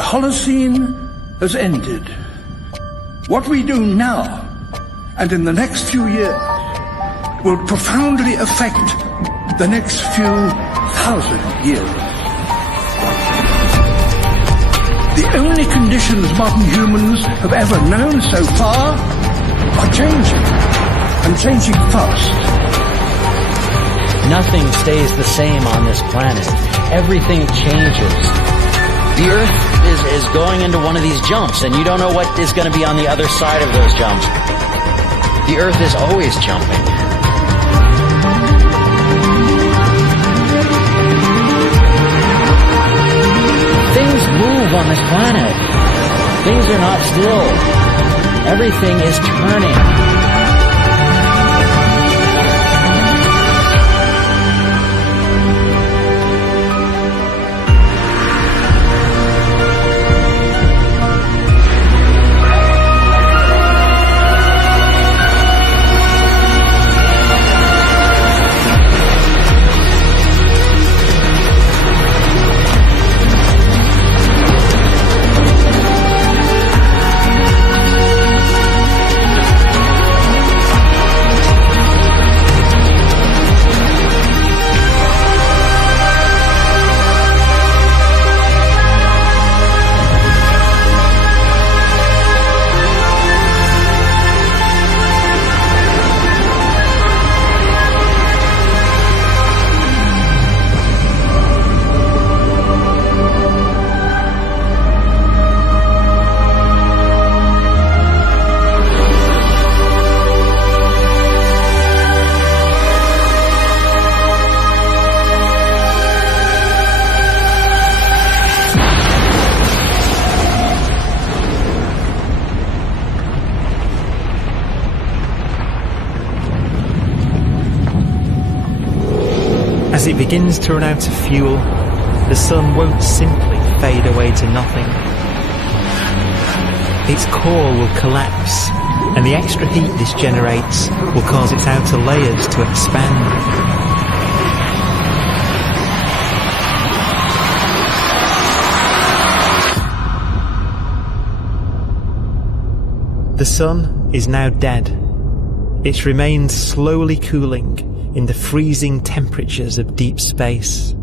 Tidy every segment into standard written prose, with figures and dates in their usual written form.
The Holocene has ended. What we do now, and in the next few years, will profoundly affect the next few thousand years. The only conditions modern humans have ever known so far are changing, and changing fast. Nothing stays the same on this planet. Everything changes. The Earth is going into one of these jumps, and you don't know what is going to be on the other side of those jumps. The Earth is always jumping. Things move on this planet. Things are not still. Everything is turning. As it begins to run out of fuel, the sun won't simply fade away to nothing. Its core will collapse, and the extra heat this generates will cause its outer layers to expand. The sun is now dead. It remains slowly cooling in the freezing temperatures of deep space.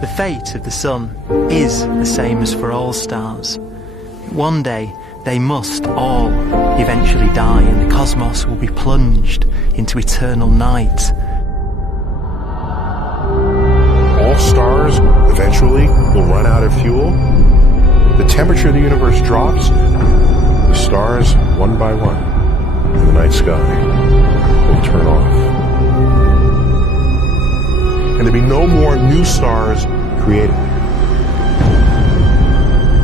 The fate of the sun is the same as for all stars. One day they must all eventually die, and the cosmos will be plunged into eternal night. All stars eventually will run out of fuel. The temperature of the universe drops. The stars, one by one, in the night sky, will turn off. And there'll be no more new stars created.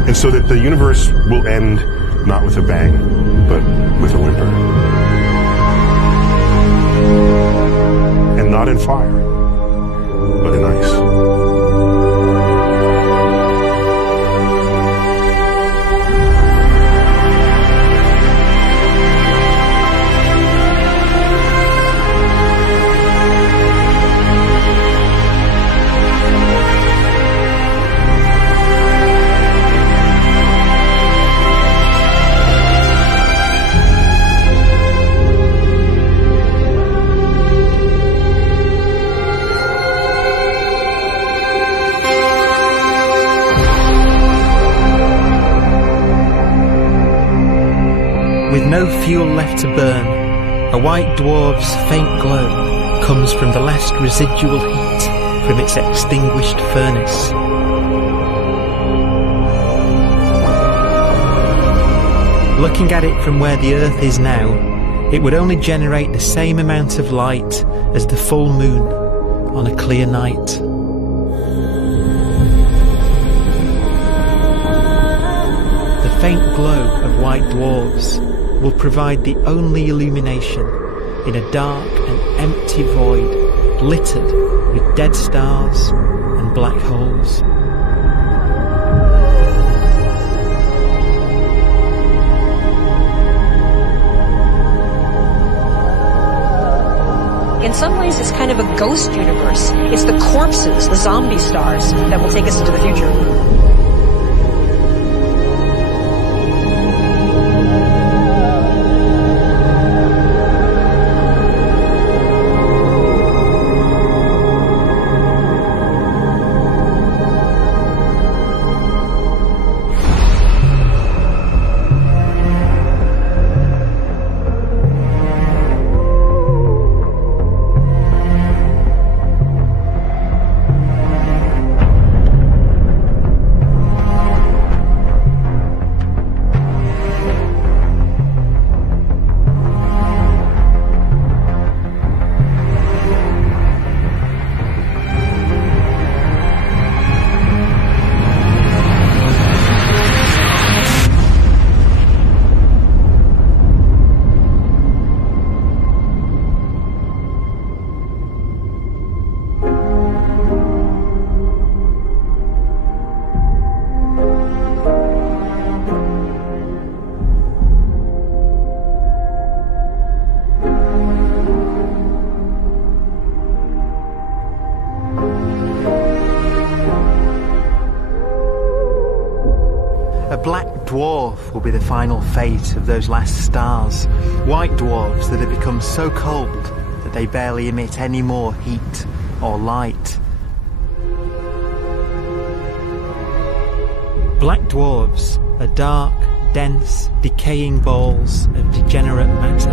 And so that the universe will end not with a bang, but with a whimper. And not in fire, but in ice. With no fuel left to burn, a white dwarf's faint glow comes from the last residual heat from its extinguished furnace. Looking at it from where the Earth is now, it would only generate the same amount of light as the full moon on a clear night. The faint glow of white dwarfs will provide the only illumination in a dark and empty void littered with dead stars and black holes. some ways, it's kind of a ghost universe. It's the corpses, the zombie stars, that will take us into the future. A black dwarf will be the final fate of those last stars. White dwarfs that have become so cold that they barely emit any more heat or light. Black dwarfs are dark, dense, decaying balls of degenerate matter.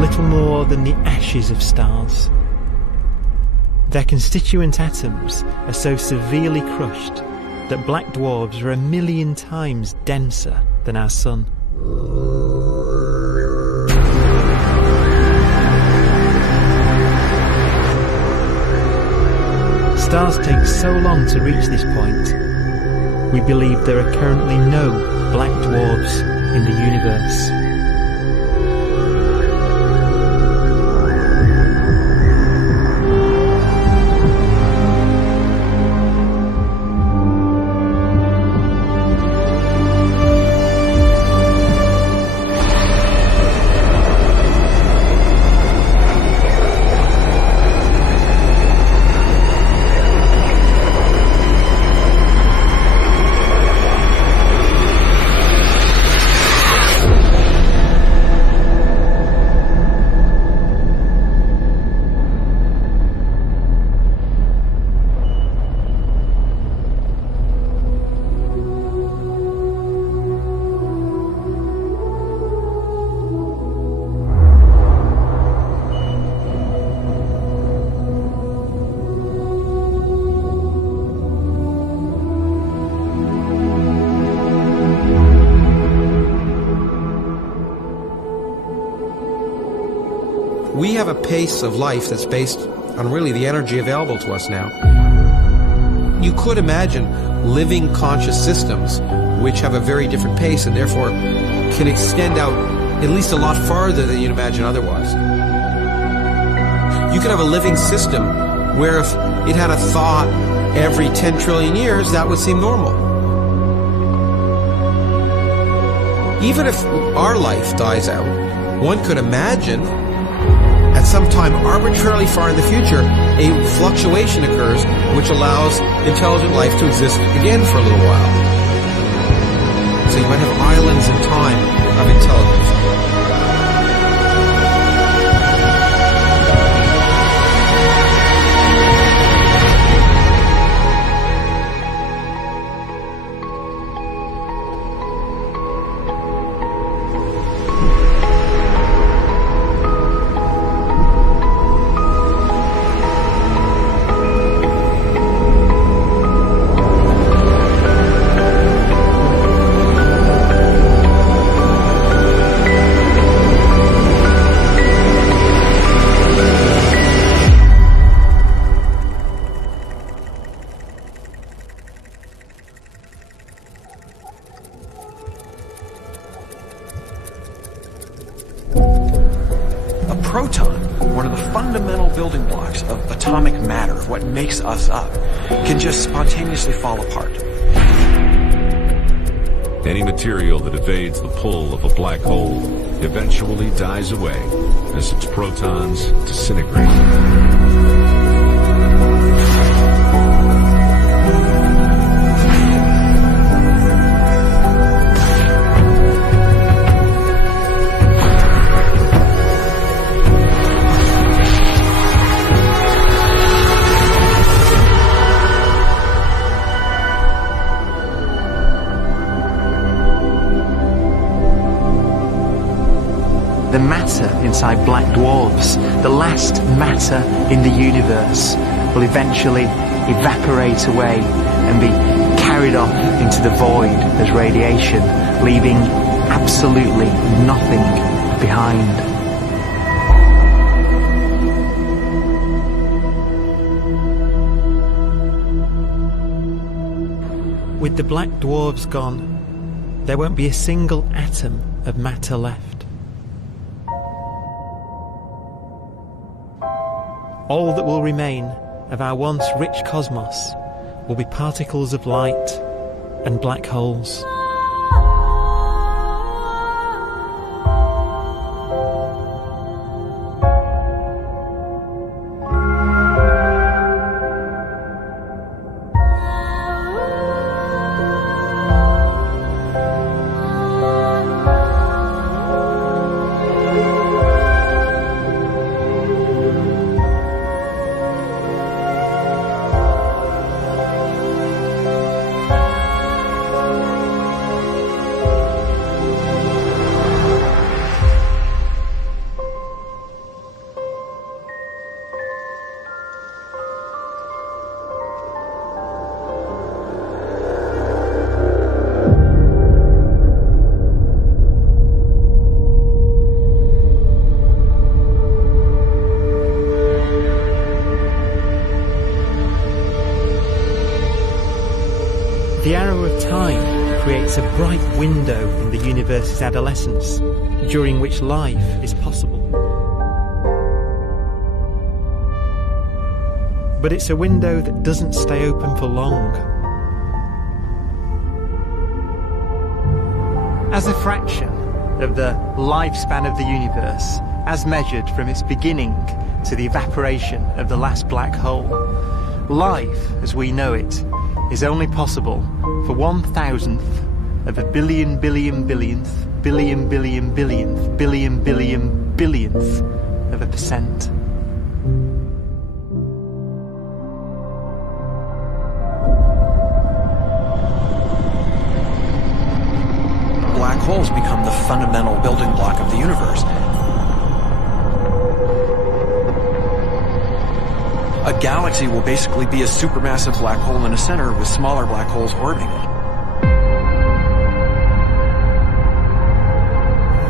Little more than the ashes of stars. Their constituent atoms are so severely crushed that black dwarfs are 1,000,000 times denser than our Sun. Stars take so long to reach this point, we believe there are currently no black dwarfs in the universe. We have a pace of life that's based on really the energy available to us now. You could imagine living conscious systems which have a very different pace and therefore can extend out at least a lot farther than you'd imagine otherwise. You could have a living system where if it had a thought every 10 trillion years, that would seem normal. Even if our life dies out, one could imagine at some time arbitrarily far in the future, a fluctuation occurs which allows intelligent life to exist again for a little while. So you might have islands in time of intelligence. Proton, one of the fundamental building blocks of atomic matter, what makes us up, can just spontaneously fall apart. Any material that evades the pull of a black hole eventually dies away as its protons disintegrate. The matter inside black dwarfs, the last matter in the universe, will eventually evaporate away and be carried off into the void as radiation, leaving absolutely nothing behind. With the black dwarfs gone, there won't be a single atom of matter left. All that will remain of our once rich cosmos will be particles of light and black holes. The arrow of time creates a bright window in the universe's adolescence, during which life is possible. But it's a window that doesn't stay open for long. As a fraction of the lifespan of the universe, as measured from its beginning to the evaporation of the last black hole, life, as we know it, is only possible for 1,000th of a billion billionth of a percent. Black holes become the fundamental building block of the universe. A galaxy will basically be a supermassive black hole in a center with smaller black holes orbiting it.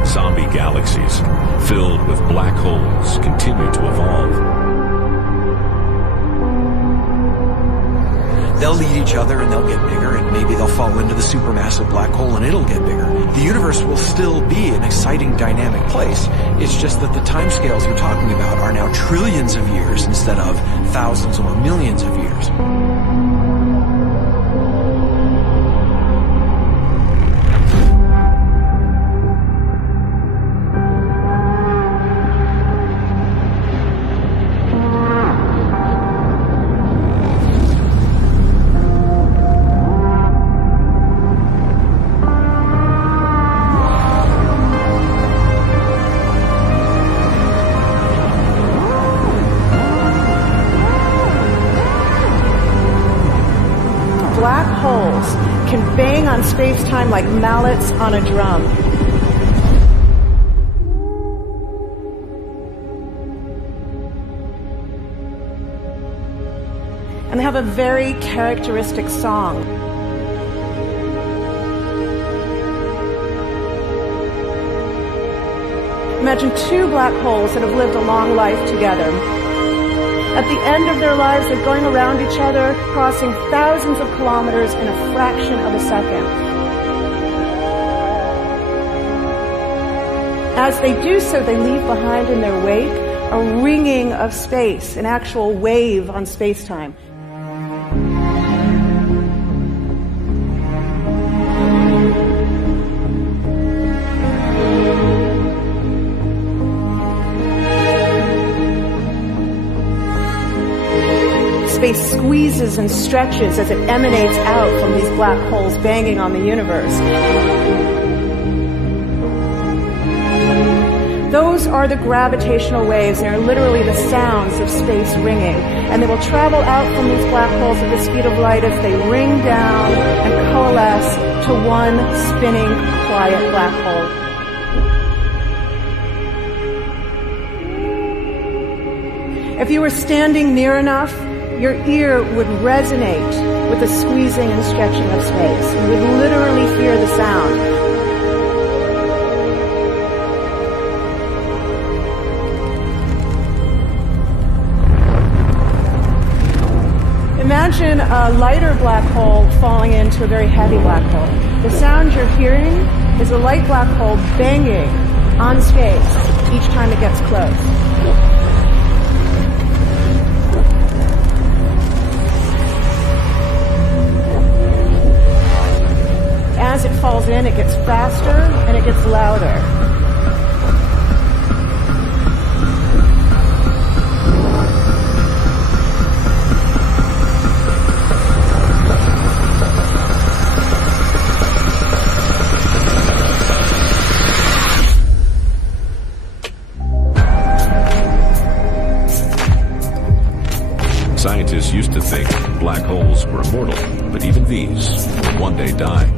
Zombie galaxies filled with black holes continue to evolve. They'll eat each other and they'll get bigger, and maybe they'll fall into the supermassive black hole and it'll get bigger. The universe will still be an exciting, dynamic place. It's just that the timescales you're talking about are now trillions of years instead of thousands or millions of years. Black holes can bang on space-time like mallets on a drum. And they have a very characteristic song. Imagine two black holes that have lived a long life together. At the end of their lives, they're going around each other, crossing thousands of kilometers in a fraction of a second. As they do so, they leave behind in their wake a ringing of space, an actual wave on space-time. squeezes and stretches as it emanates out from these black holes banging on the universe. Those are the gravitational waves. They are literally the sounds of space ringing. And they will travel out from these black holes at the speed of light as they ring down and coalesce to one spinning, quiet black hole. If you were standing near enough, your ear would resonate with the squeezing and stretching of space. You would literally hear the sound. Imagine a lighter black hole falling into a very heavy black hole. The sound you're hearing is a light black hole banging on space each time it gets close. As it falls in, it gets faster and it gets louder. Scientists used to think black holes were immortal, but even these will one day die.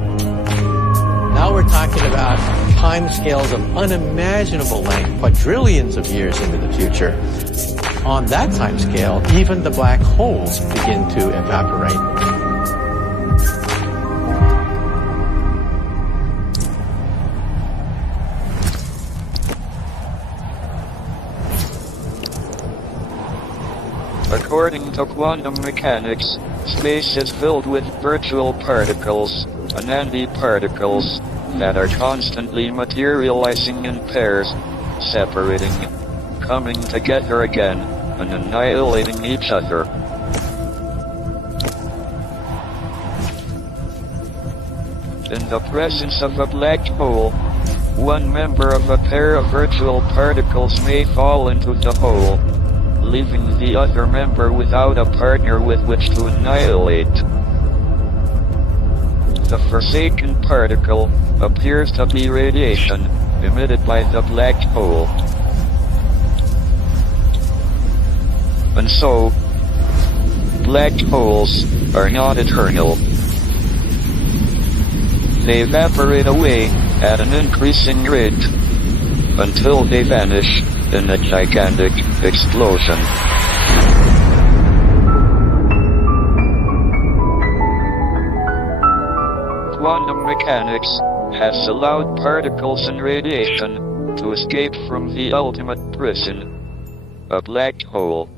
Now we're talking about timescales of unimaginable length, quadrillions of years into the future. On that timescale, even the black holes begin to evaporate. According to quantum mechanics, space is filled with virtual particles, antiparticles, that are constantly materializing in pairs, separating, coming together again, and annihilating each other. In the presence of a black hole, one member of a pair of virtual particles may fall into the hole, leaving the other member without a partner with which to annihilate. The forsaken particle appears to be radiation emitted by the black hole. And so, black holes are not eternal. They evaporate away at an increasing rate until they vanish in a gigantic explosion. Quantum mechanics has allowed particles and radiation to escape from the ultimate prison, a black hole.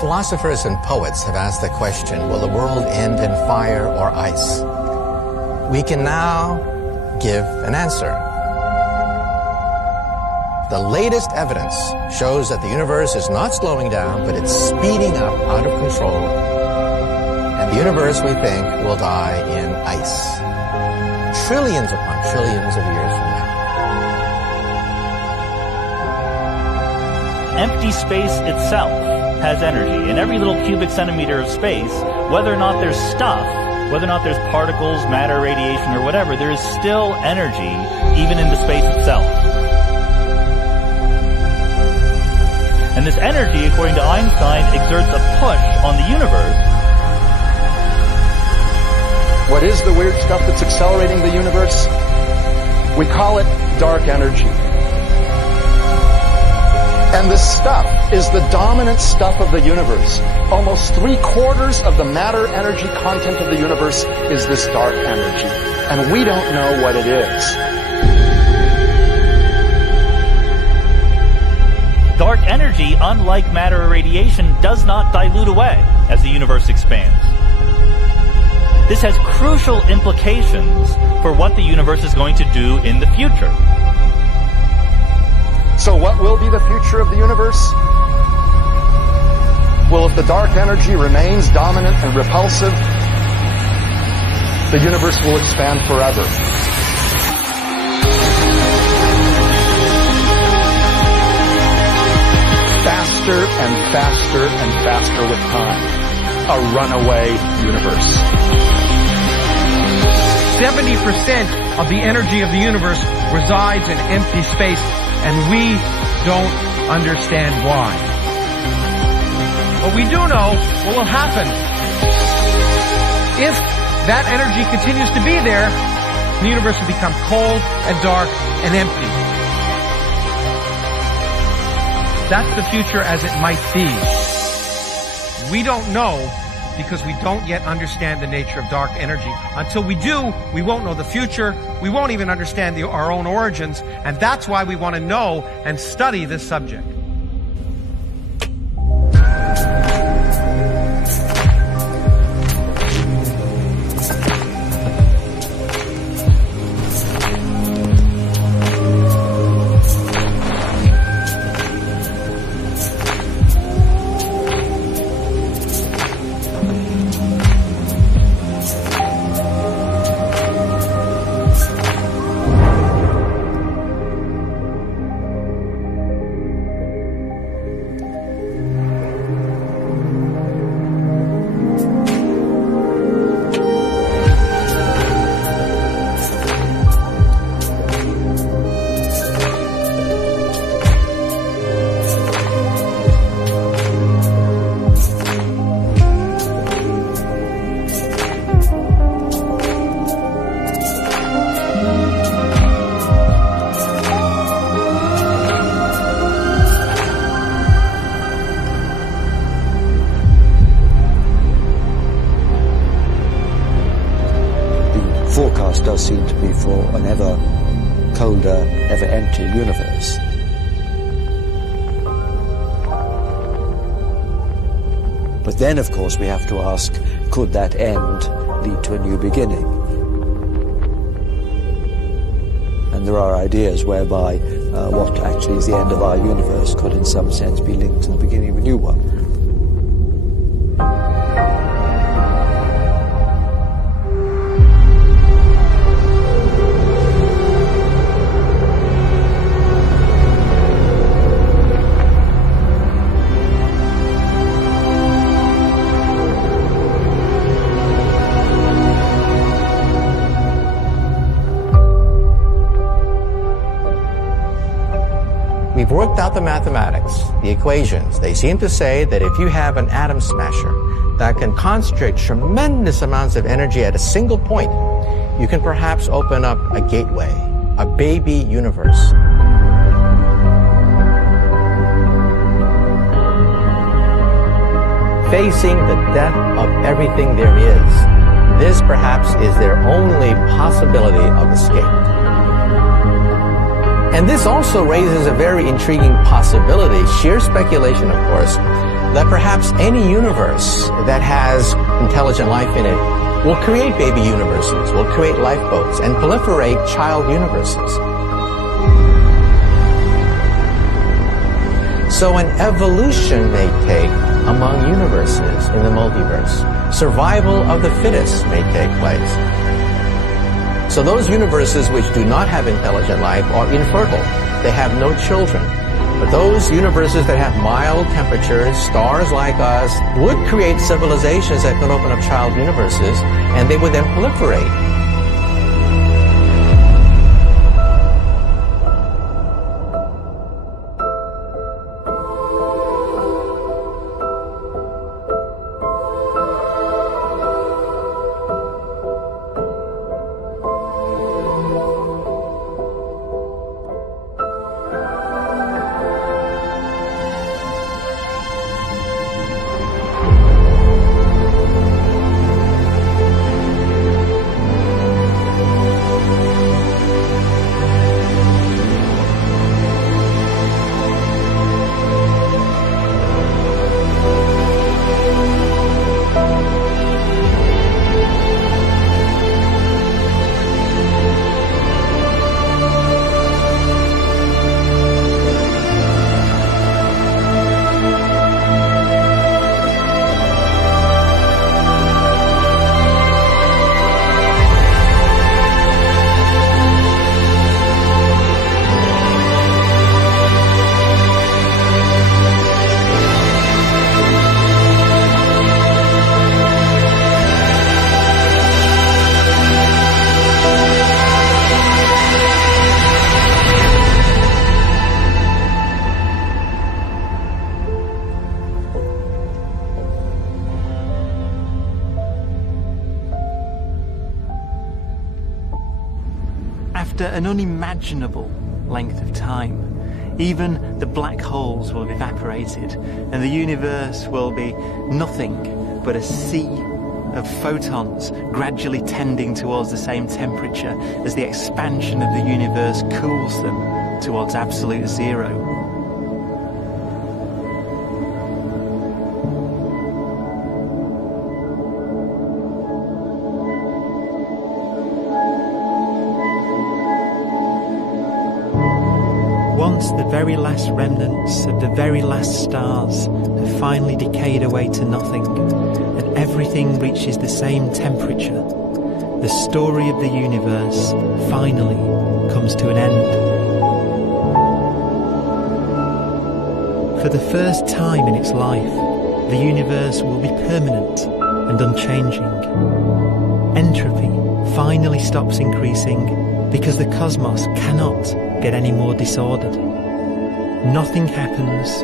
Philosophers and poets have asked the question, will the world end in fire or ice? We can now give an answer. The latest evidence shows that the universe is not slowing down, but it's speeding up out of control. And the universe, we think, will die in ice. Trillions upon trillions of years from now. Empty space itself has energy. In every little cubic centimeter of space, whether or not there's stuff whether or not there's particles, matter, radiation, or whatever, there is still energy even in the space itself. And this energy, according to Einstein, exerts a push on the universe. What is the weird stuff that's accelerating the universe? We call it dark energy. And this stuff is the dominant stuff of the universe. Almost 3/4 of the matter-energy content of the universe is this dark energy. And we don't know what it is. Dark energy, unlike matter or radiation, does not dilute away as the universe expands. This has crucial implications for what the universe is going to do in the future. So what will be the future of the universe? Well, if the dark energy remains dominant and repulsive, the universe will expand forever. Faster and faster and faster with time. A runaway universe. 70% of the energy of the universe resides in empty space, and we don't understand why. But we do know what will happen. If that energy continues to be there, the universe will become cold and dark and empty. That's the future as it might be. We don't know because we don't yet understand the nature of dark energy. Until we do, we won't know the future. We won't even understand our own origins. And that's why we want to know and study this subject. Forecast does seem to be for an ever colder, ever emptier universe. But then, of course, we have to ask, could that end lead to a new beginning? And there are ideas whereby what actually is the end of our universe could in some sense be linked to the beginning of a new one. We've worked out the mathematics, the equations. They seem to say that if you have an atom smasher that can concentrate tremendous amounts of energy at a single point, you can perhaps open up a gateway, a baby universe. Facing the death of everything there is, this perhaps is their only possibility of escape. And this also raises a very intriguing possibility, sheer speculation of course, that perhaps any universe that has intelligent life in it will create baby universes, will create lifeboats, and proliferate child universes. So an evolution may take among universes in the multiverse. Survival of the fittest may take place. So those universes which do not have intelligent life are infertile. They have no children. But those universes that have mild temperatures, stars like us, would create civilizations that could open up child universes, and they would then proliferate. After an unimaginable length of time, even the black holes will have evaporated and the universe will be nothing but a sea of photons gradually tending towards the same temperature as the expansion of the universe cools them towards absolute zero. Once the very last remnants of the very last stars have finally decayed away to nothing, and everything reaches the same temperature, the story of the universe finally comes to an end. For the first time in its life, the universe will be permanent and unchanging. Entropy finally stops increasing because the cosmos cannot get any more disordered. Nothing happens,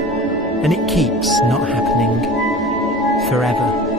and it keeps not happening forever.